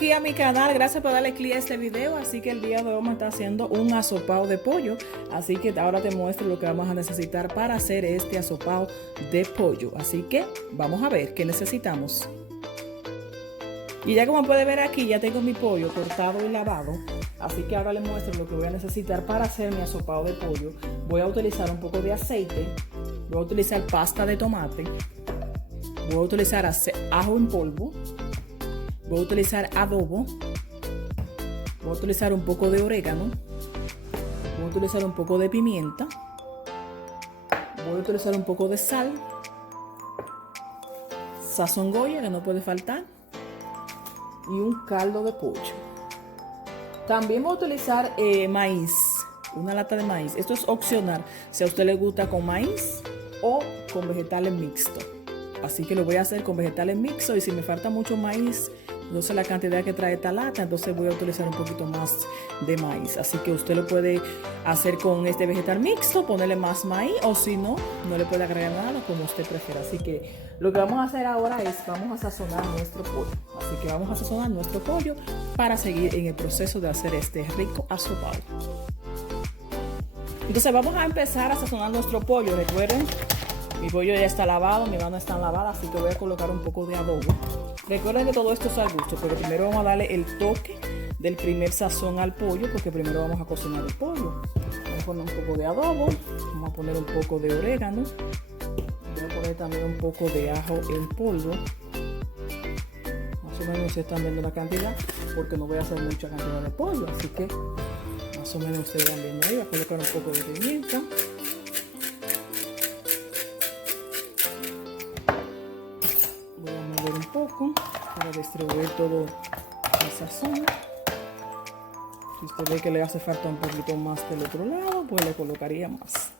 aquí a mi canal, gracias por darle clic a este video. Así que el día de hoy vamos a estar haciendo un asopado de pollo. Así que ahora te muestro lo que vamos a necesitar para hacer este asopado de pollo. Así que vamos a ver qué necesitamos. Y ya como puede ver aquí, ya tengo mi pollo cortado y lavado. Así que ahora les muestro lo que voy a necesitar para hacer mi asopado de pollo. Voy a utilizar un poco de aceite. Voy a utilizar pasta de tomate. Voy a utilizar ajo en polvo. Voy a utilizar adobo. Voy a utilizar un poco de orégano. Voy a utilizar un poco de pimienta. Voy a utilizar un poco de sal. Sazón Goya, que no puede faltar. Y un caldo de pollo. También voy a utilizar maíz. Una lata de maíz. Esto es opcional. Si a usted le gusta con maíz o con vegetales mixtos. Así que lo voy a hacer con vegetales mixtos. Y si me falta mucho maíz, entonces la cantidad que trae esta lata, entonces voy a utilizar un poquito más de maíz. Así que usted lo puede hacer con este vegetal mixto, ponerle más maíz, o si no, no le puede agregar nada, como usted prefiera. Así que lo que vamos a hacer ahora es, vamos a sazonar nuestro pollo. Así que vamos a sazonar nuestro pollo para seguir en el proceso de hacer este rico asopado. Entonces vamos a empezar a sazonar nuestro pollo. Recuerden, mi pollo ya está lavado, mi mano está lavada, así que voy a colocar un poco de adobo. Recuerden que todo esto es al gusto, pero primero vamos a darle el toque del primer sazón al pollo, porque primero vamos a cocinar el pollo. Vamos a poner un poco de adobo, vamos a poner un poco de orégano, voy a poner también un poco de ajo en polvo. Más o menos ustedes están viendo la cantidad, porque no voy a hacer mucha cantidad de pollo, así que más o menos ustedes van viendo ahí. Voy a colocar un poco de pimienta. Un poco para distribuir todo el sazón. Si usted ve que le hace falta un poquito más del otro lado, pues le colocaría más,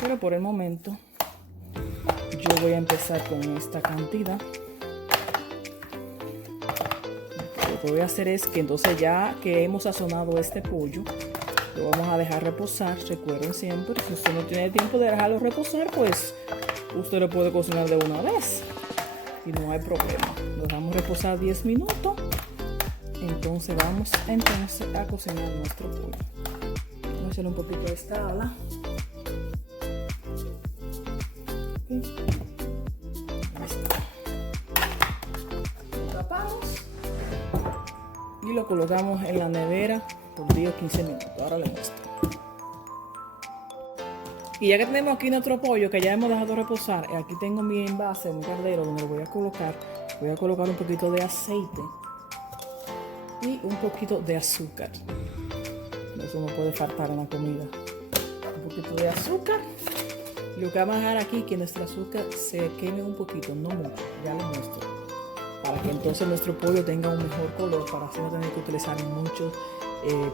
pero por el momento yo voy a empezar con esta cantidad. Lo que voy a hacer es que entonces, ya que hemos sazonado este pollo, lo vamos a dejar reposar. Recuerden siempre, si usted no tiene tiempo de dejarlo reposar, pues usted lo puede cocinar de una vez y no hay problema. Lo dejamos reposar 10 minutos. Entonces vamos a cocinar nuestro pollo. Vamos a hacer un poquito de esta ala. Lo tapamos y lo colocamos en la nevera por 10 o 15 minutos. Ahora le muestro. Y ya que tenemos aquí nuestro pollo, que ya hemos dejado reposar, aquí tengo mi envase, un caldero donde lo voy a colocar. Voy a colocar un poquito de aceite y un poquito de azúcar. Eso no puede faltar en la comida. Un poquito de azúcar. Y lo que vamos a dejar aquí, que nuestro azúcar se queme un poquito, no mucho. Ya lo muestro. Para que entonces nuestro pollo tenga un mejor color, para así no tener que utilizar mucho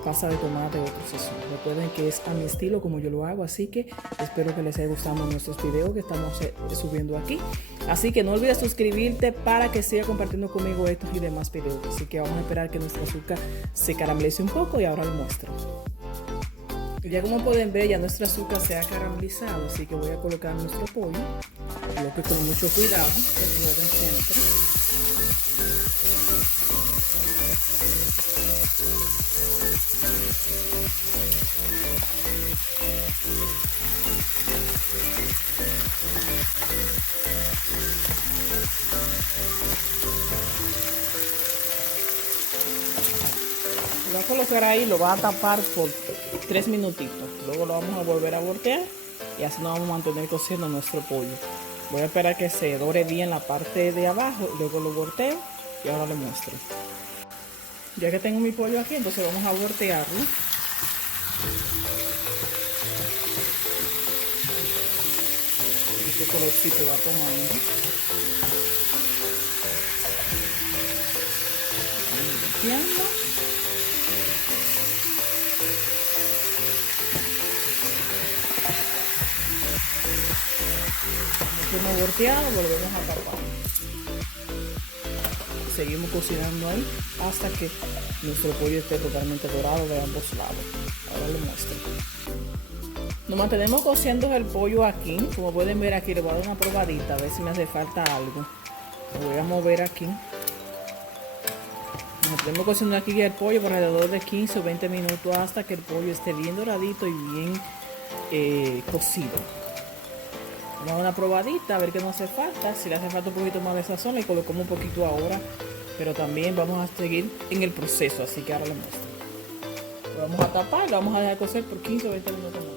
pasta de tomate o otro sazón. Recuerden que es a mi estilo como yo lo hago, así que espero que les haya gustado nuestros videos que estamos subiendo aquí. Así que no olvides suscribirte para que siga compartiendo conmigo estos y demás videos. Así que vamos a esperar que nuestro azúcar se caramelice un poco y ahora lo muestro. Ya como pueden ver, ya nuestro azúcar se ha caramelizado, así que voy a colocar nuestro pollo. Lo que con mucho cuidado, recuerden siempre. Lo voy a colocar ahí, lo va a tapar por 3 minutitos. Luego lo vamos a volver a voltear y así nos vamos a mantener cociendo nuestro pollo. Voy a esperar que se dore bien la parte de abajo, luego lo volteo y ahora le muestro. Ya que tengo mi pollo aquí, entonces vamos a voltearlo. Este colorcito va tomando. Volteando. Hemos volteado, volvemos a tapar. Seguimos cocinando ahí hasta que nuestro pollo esté totalmente dorado de ambos lados. Ahora lo muestro. Nos mantenemos cociendo el pollo aquí. Como pueden ver aquí, le voy a dar una probadita a ver si me hace falta algo. Lo voy a mover aquí. Tenemos cocinando aquí el pollo por alrededor de 15 o 20 minutos hasta que el pollo esté bien doradito y bien cocido. Vamos a dar una probadita a ver qué nos hace falta. Si le hace falta un poquito más de sazón, le colocamos un poquito ahora, pero también vamos a seguir en el proceso, así que ahora le muestro. Lo vamos a tapar, lo vamos a dejar cocer por 15 o 20 minutos más.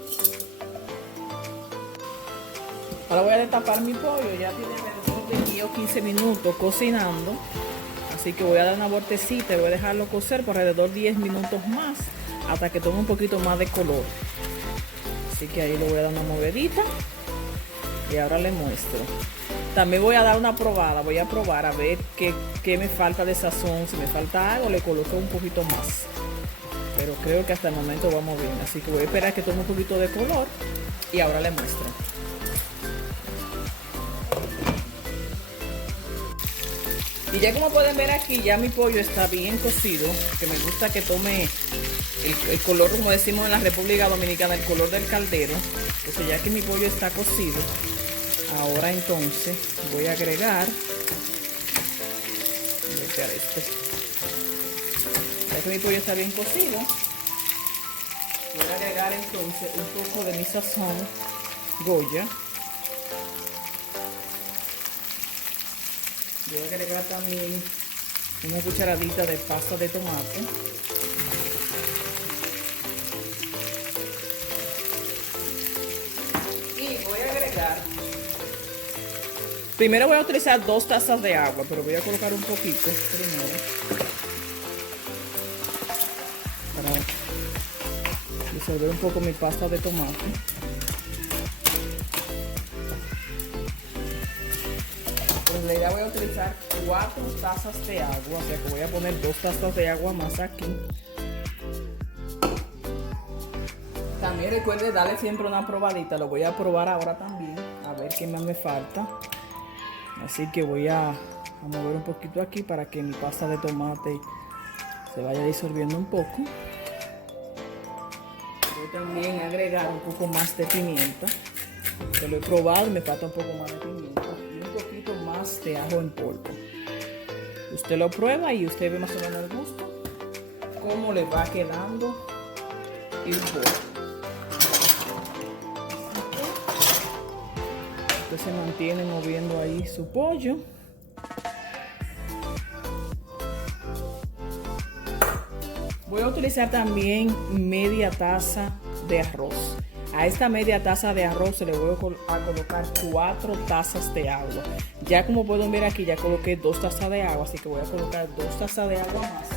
Ahora voy a destapar mi pollo, ya tiene alrededor de 10 o 15 minutos cocinando. Así que voy a dar una vueltecita y voy a dejarlo cocer por alrededor de 10 minutos más hasta que tome un poquito más de color. Así que ahí le voy a dar una movedita y ahora le muestro. También voy a dar una probada, voy a probar a ver qué me falta de sazón. Si me falta algo le coloco un poquito más. Pero creo que hasta el momento vamos bien. Así que voy a esperar que tome un poquito de color y ahora le muestro. Y ya como pueden ver aquí, ya mi pollo está bien cocido, que me gusta que tome el color, como decimos en la República Dominicana, el color del caldero. Entonces ya que mi pollo está cocido, ahora entonces voy a agregar, ya que mi pollo está bien cocido, voy a agregar entonces un poco de mi sazón Goya. Voy a agregar también una cucharadita de pasta de tomate. Y voy a agregar, primero voy a utilizar 2 tazas de agua, pero voy a colocar un poquito primero para disolver un poco mi pasta de tomate. En realidad voy a utilizar 4 tazas de agua, o sea que voy a poner 2 tazas de agua más aquí. También recuerde darle siempre una probadita, lo voy a probar ahora también, a ver qué más me falta. Así que voy a mover un poquito aquí para que mi pasta de tomate se vaya disolviendo un poco. Voy también a agregar un poco más de pimienta, que lo he probado y me falta un poco más de pimienta. Más de ajo en polvo. Usted lo prueba y usted ve más o menos el gusto, cómo le va quedando el pollo. Usted se mantiene moviendo ahí su pollo. Voy a utilizar también media taza de arroz. A esta media taza de arroz se le voy a colocar 4 tazas de agua. Ya como pueden ver aquí, ya coloqué 2 tazas de agua, así que voy a colocar 2 tazas de agua más.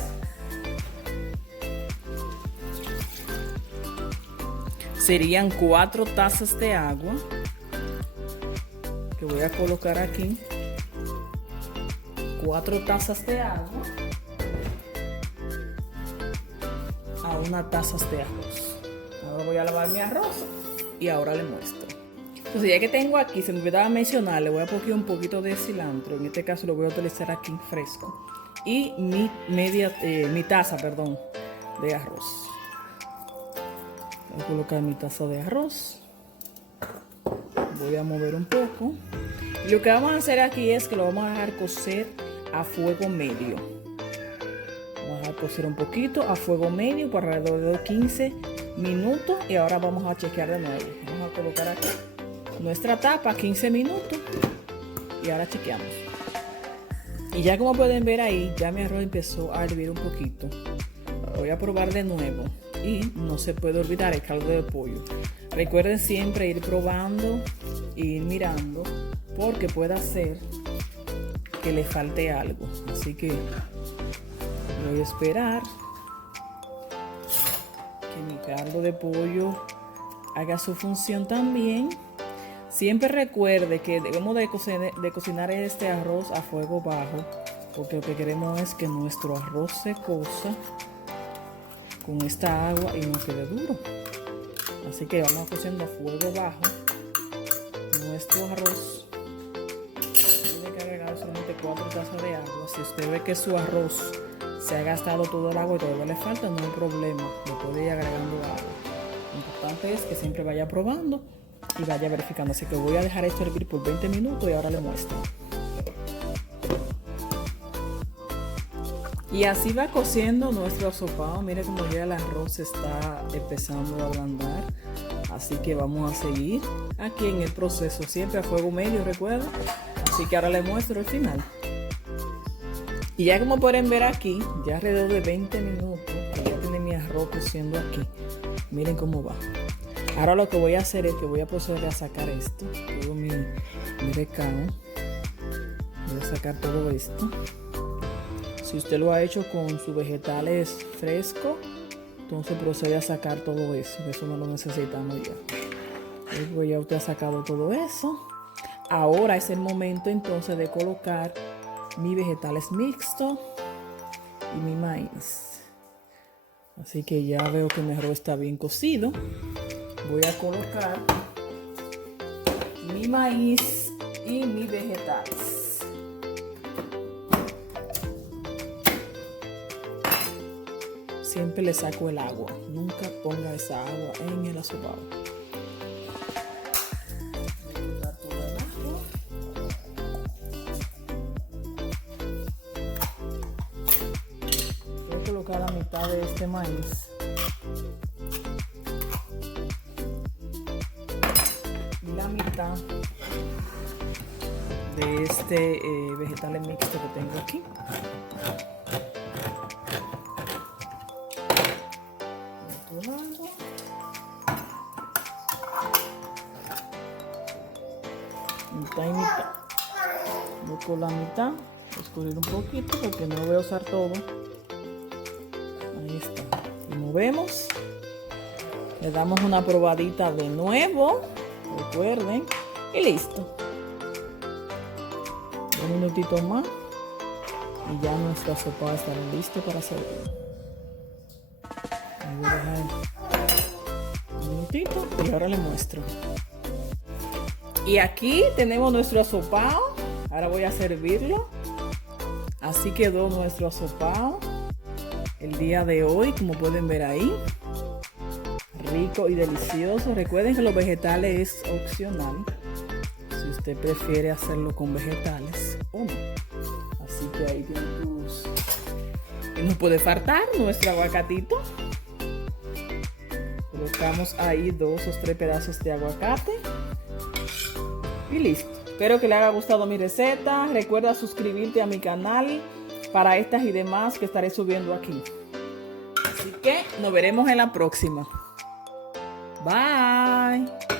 Serían 4 tazas de agua que voy a colocar aquí. 4 tazas de agua a 1 taza de arroz. Ahora voy a lavar mi arroz y ahora le muestro. Entonces ya que tengo aquí, se me olvidaba mencionar, le voy a poner un poquito de cilantro. En este caso lo voy a utilizar aquí fresco. Y mi taza, de arroz. Voy a colocar mi taza de arroz. Voy a mover un poco. Y lo que vamos a hacer aquí es que lo vamos a dejar cocer a fuego medio. Vamos a dejar cocer un poquito a fuego medio por alrededor de 15 minutos y ahora vamos a chequear de nuevo. Vamos a colocar aquí nuestra tapa 15 minutos y ahora chequeamos. Y ya como pueden ver ahí, ya mi arroz empezó a hervir un poquito. Voy a probar de nuevo y no se puede olvidar el caldo de pollo. Recuerden siempre ir probando e ir mirando porque puede ser que le falte algo. Así que voy a esperar que mi caldo de pollo haga su función también. Siempre recuerde que debemos de cocinar este arroz a fuego bajo, porque lo que queremos es que nuestro arroz se cosa con esta agua y no quede duro. Así que vamos cociendo a fuego bajo nuestro arroz. Tiene que agregar solamente 4 tazas de agua. Si usted ve que su arroz se ha gastado todo el agua y todavía le falta, no hay problema, le puede ir agregando agua. Lo importante es que siempre vaya probando y vaya verificando. Así que voy a dejar esto hervir por 20 minutos y ahora le muestro. Y así va cociendo nuestro asopado. Mire como ya el arroz está empezando a ablandar. Así que vamos a seguir aquí en el proceso, siempre a fuego medio, recuerda. Así que ahora les muestro el final. Y ya como pueden ver aquí, ya alrededor de 20 minutos que ya tiene mi arroz cociendo aquí. Miren cómo va. Ahora lo que voy a hacer es que voy a proceder a sacar esto, todo mi recado. Voy a sacar todo esto. Si usted lo ha hecho con sus vegetales frescos, entonces procede a sacar todo eso, que eso no lo necesitamos ya. Luego ya usted ha sacado todo eso. Ahora es el momento entonces de colocar mis vegetales mixtos y mi maíz. Así que ya veo que mi arroz está bien cocido. Voy a colocar mi maíz y mis vegetales. Siempre le saco el agua, nunca ponga esa agua en el asopado. Voy a colocar la mitad de este maíz y la mitad de este vegetal mixto que tengo aquí. Mitad y mitad. Voy con la mitad, escurrir un poquito porque no lo voy a usar todo. Ahí está. Y movemos. Le damos una probadita de nuevo. Recuerden. Y listo. Un minutito más. Y ya nuestra sopa estará lista para servir. Voy a dejar un minutito y ahora les muestro. Y aquí tenemos nuestro asopado. Ahora voy a servirlo. Así quedó nuestro asopado el día de hoy, como pueden ver ahí. Rico y delicioso. Recuerden que los vegetales es opcional, si usted prefiere hacerlo con vegetales o no. Así que ahí tienen tus... Y no puede faltar nuestro aguacatito. Colocamos ahí 2 o 3 pedazos de aguacate. Y listo. Espero que le haya gustado mi receta. Recuerda suscribirte a mi canal para estas y demás que estaré subiendo aquí. Así que nos veremos en la próxima. Bye.